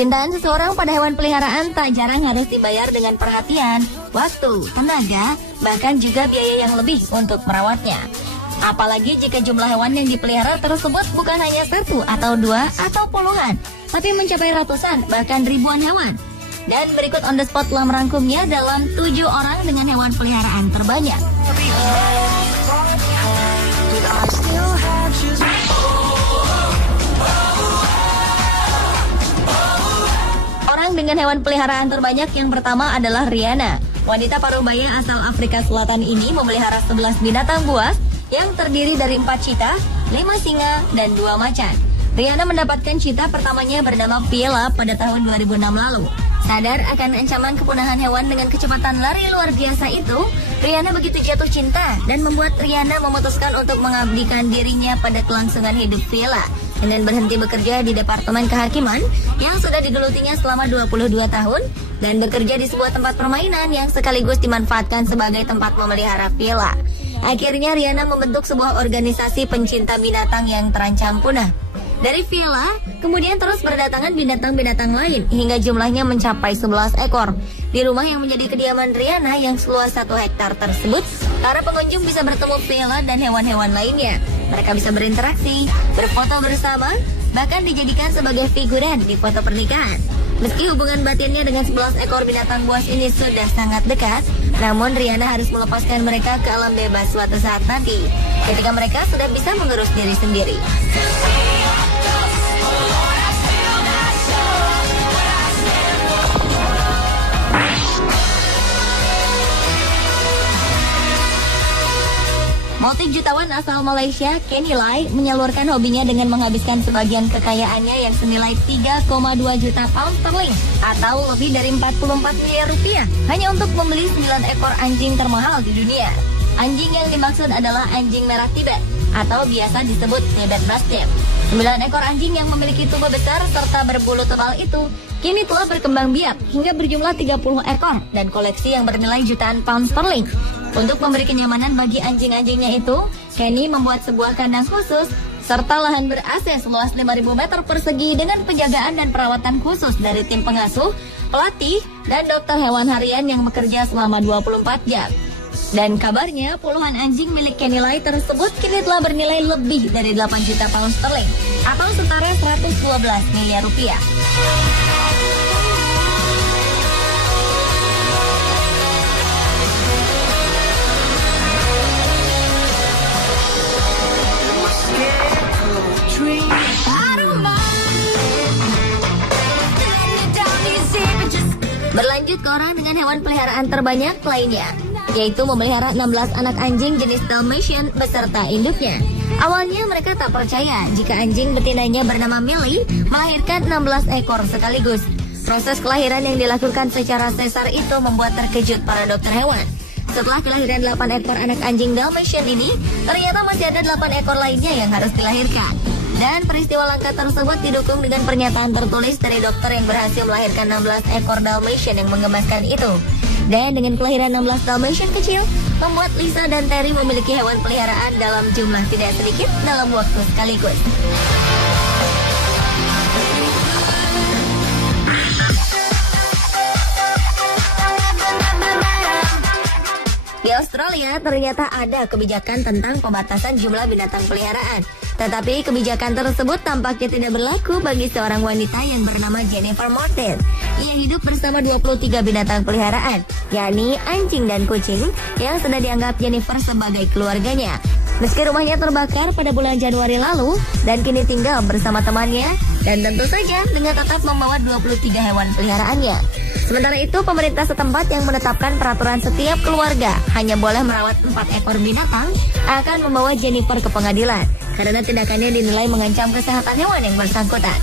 Kecintaan seseorang pada hewan peliharaan tak jarang harus dibayar dengan perhatian, waktu, tenaga, bahkan juga biaya yang lebih untuk merawatnya. Apalagi jika jumlah hewan yang dipelihara tersebut bukan hanya satu atau dua atau puluhan, tapi mencapai ratusan bahkan ribuan hewan. Dan berikut on the spot telah merangkumnya dalam 7 orang dengan hewan peliharaan terbanyak. Orang dengan hewan peliharaan terbanyak yang pertama adalah Rihanna. Wanita paruh baya asal Afrika Selatan ini memelihara 11 binatang buas yang terdiri dari 4 cheetah, 5 singa, dan 2 macan. Rihanna mendapatkan cheetah pertamanya bernama Fiela pada tahun 2006 lalu. Sadar akan ancaman kepunahan hewan dengan kecepatan lari luar biasa itu, Rihanna begitu jatuh cinta dan membuat Rihanna memutuskan untuk mengabdikan dirinya pada kelangsungan hidup Fiela dengan berhenti bekerja di Departemen Kehakiman yang sudah digelutinya selama 22 tahun dan bekerja di sebuah tempat permainan yang sekaligus dimanfaatkan sebagai tempat memelihara Fiela. Akhirnya Rihanna membentuk sebuah organisasi pencinta binatang yang terancam punah. Dari Fiela, kemudian terus berdatangan binatang-binatang lain hingga jumlahnya mencapai 11 ekor. Di rumah yang menjadi kediaman Rihanna yang seluas 1 hektar tersebut, para pengunjung bisa bertemu Fiela dan hewan-hewan lainnya. Mereka bisa berinteraksi, berfoto bersama, bahkan dijadikan sebagai figuran di foto pernikahan. Meski hubungan batinnya dengan 11 ekor binatang buas ini sudah sangat dekat, namun Rihanna harus melepaskan mereka ke alam bebas suatu saat nanti, ketika mereka sudah bisa mengurus diri sendiri. Multi jutawan asal Malaysia, Kenny Lai, menyalurkan hobinya dengan menghabiskan sebagian kekayaannya yang senilai 3,2 juta pound sterling atau lebih dari 44 miliar rupiah hanya untuk membeli 9 ekor anjing termahal di dunia. Anjing yang dimaksud adalah anjing merah Tibet atau biasa disebut Tibet Mastiff. 9 ekor anjing yang memiliki tubuh besar serta berbulu tebal itu kini telah berkembang biak hingga berjumlah 30 ekor dan koleksi yang bernilai jutaan pound sterling. Untuk memberi kenyamanan bagi anjing-anjingnya itu, Kenny membuat sebuah kandang khusus serta lahan ber-AC seluas 5.000 meter persegi dengan penjagaan dan perawatan khusus dari tim pengasuh, pelatih, dan dokter hewan harian yang bekerja selama 24 jam. Dan kabarnya puluhan anjing milik Kenny Lai tersebut kini telah bernilai lebih dari 8 juta pound sterling atau setara 112 miliar rupiah. Berlanjut ke orang dengan hewan peliharaan terbanyak lainnya, yaitu memelihara 16 anak anjing jenis Dalmatian beserta induknya. Awalnya mereka tak percaya jika anjing betinanya bernama Millie melahirkan 16 ekor sekaligus. Proses kelahiran yang dilakukan secara sesar itu membuat terkejut para dokter hewan. Setelah kelahiran 8 ekor anak anjing Dalmatian ini, ternyata masih ada 8 ekor lainnya yang harus dilahirkan. Dan peristiwa langka tersebut didukung dengan pernyataan tertulis dari dokter yang berhasil melahirkan 16 ekor Dalmatian yang menggemaskan itu. Dan dengan kelahiran 16 Dalmatian kecil, membuat Lisa dan Terry memiliki hewan peliharaan dalam jumlah tidak sedikit dalam waktu sekaligus. Di Australia ternyata ada kebijakan tentang pembatasan jumlah binatang peliharaan. Tetapi kebijakan tersebut tampaknya tidak berlaku bagi seorang wanita yang bernama Jennifer Morton. Ia hidup bersama 23 binatang peliharaan, yakni anjing dan kucing yang sudah dianggap Jennifer sebagai keluarganya. Meski rumahnya terbakar pada bulan Januari lalu dan kini tinggal bersama temannya dan tentu saja dengan tetap membawa 23 hewan peliharaannya. Sementara itu, pemerintah setempat yang menetapkan peraturan setiap keluarga hanya boleh merawat 4 ekor binatang akan membawa Jennifer ke pengadilan karena tindakannya dinilai mengancam kesehatan hewan yang bersangkutan.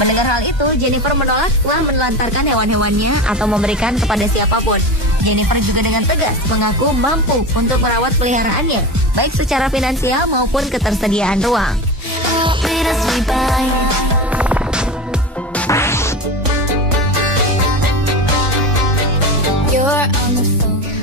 Mendengar hal itu, Jennifer menolak setelah menelantarkan hewan-hewannya atau memberikan kepada siapapun. Jennifer juga dengan tegas mengaku mampu untuk merawat peliharaannya, baik secara finansial maupun ketersediaan ruang.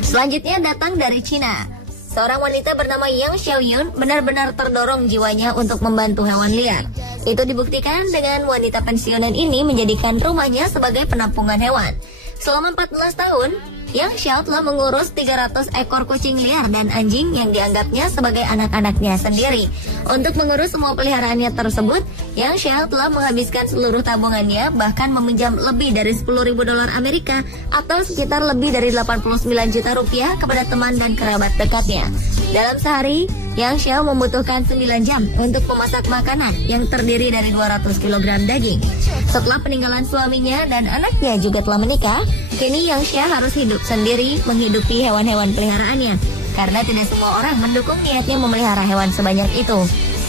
Selanjutnya datang dari Cina. Seorang wanita bernama Yang Xiaoyun benar-benar terdorong jiwanya untuk membantu hewan liar. Itu dibuktikan dengan wanita pensiunan ini menjadikan rumahnya sebagai penampungan hewan. Selama 14 tahun, Yang Xiao telah mengurus 300 ekor kucing liar dan anjing yang dianggapnya sebagai anak-anaknya sendiri. Untuk mengurus semua peliharaannya tersebut, Yang Xiao telah menghabiskan seluruh tabungannya, bahkan meminjam lebih dari 10.000 dolar Amerika atau sekitar lebih dari 89 juta rupiah kepada teman dan kerabat dekatnya. Dalam sehari, Yang Xiao membutuhkan 9 jam untuk memasak makanan yang terdiri dari 200 kg daging. Setelah peninggalan suaminya dan anaknya juga telah menikah, kini Yang Xiao harus hidup sendiri menghidupi hewan-hewan peliharaannya, karena tidak semua orang mendukung niatnya memelihara hewan sebanyak itu.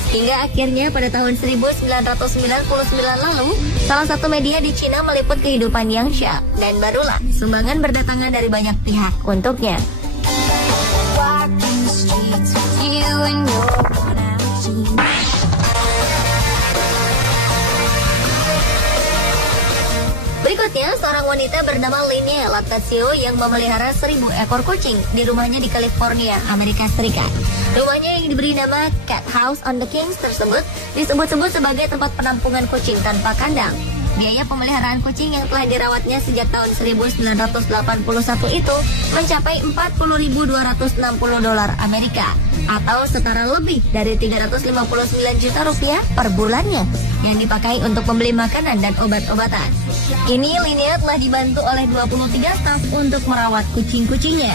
Hingga akhirnya pada tahun 1999 lalu, salah satu media di Cina meliput kehidupan Yang Xiao, dan barulah sumbangan berdatangan dari banyak pihak untuknya. Berikutnya, seorang wanita bernama Linnea Lactasio yang memelihara 1.000 ekor kucing di rumahnya di California, Amerika Serikat. Rumahnya yang diberi nama Cat House on the Kings tersebut disebut-sebut sebagai tempat penampungan kucing tanpa kandang. Biaya pemeliharaan kucing yang telah dirawatnya sejak tahun 1981 itu mencapai 40.260 dolar Amerika atau setara lebih dari 359 juta rupiah per bulannya yang dipakai untuk membeli makanan dan obat-obatan. Kini Linnea telah dibantu oleh 23 staf untuk merawat kucing-kucingnya.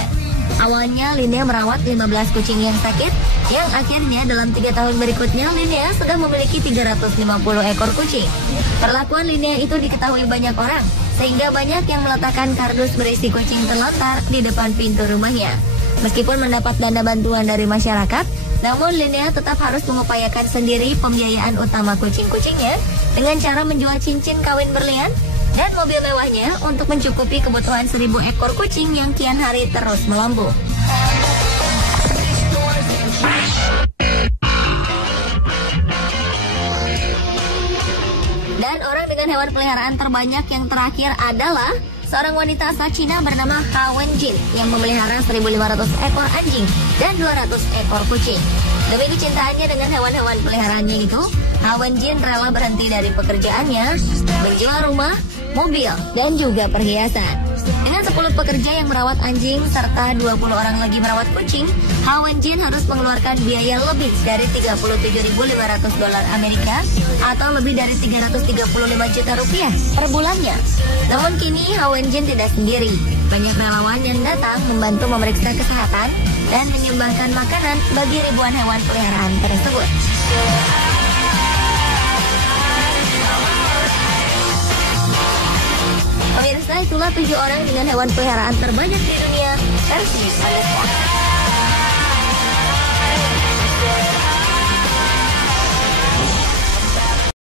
Awalnya Linnea merawat 15 kucing yang sakit, yang akhirnya dalam 3 tahun berikutnya Linnea sudah memiliki 350 ekor kucing. Perlakuan Linnea itu diketahui banyak orang, sehingga banyak yang meletakkan kardus berisi kucing terlantar di depan pintu rumahnya. Meskipun mendapat dana bantuan dari masyarakat, namun Linnea tetap harus mengupayakan sendiri pembiayaan utama kucing-kucingnya dengan cara menjual cincin kawin berlian dan mobil mewahnya untuk mencukupi kebutuhan 1.000 ekor kucing yang kian hari terus melambung. Dan orang dengan hewan peliharaan terbanyak yang terakhir adalah seorang wanita asal Cina bernama Ha Wenjin yang memelihara 1.500 ekor anjing dan 200 ekor kucing. Demi kecintaannya dengan hewan-hewan peliharaannya itu, Ha Wenjin rela berhenti dari pekerjaannya, menjual rumah, mobil, dan juga perhiasan. Dengan 10 pekerja yang merawat anjing serta 20 orang lagi merawat kucing, Ha Wenjin harus mengeluarkan biaya lebih dari 37.500 dolar Amerika atau lebih dari 335 juta rupiah per bulannya. Namun kini Ha Wenjin tidak sendiri. Banyak relawan yang datang membantu memeriksa kesehatan dan menyumbangkan makanan bagi ribuan hewan peliharaan tersebut. Pemirsa, itulah 7 orang dengan hewan peliharaan terbanyak di dunia versi Anda.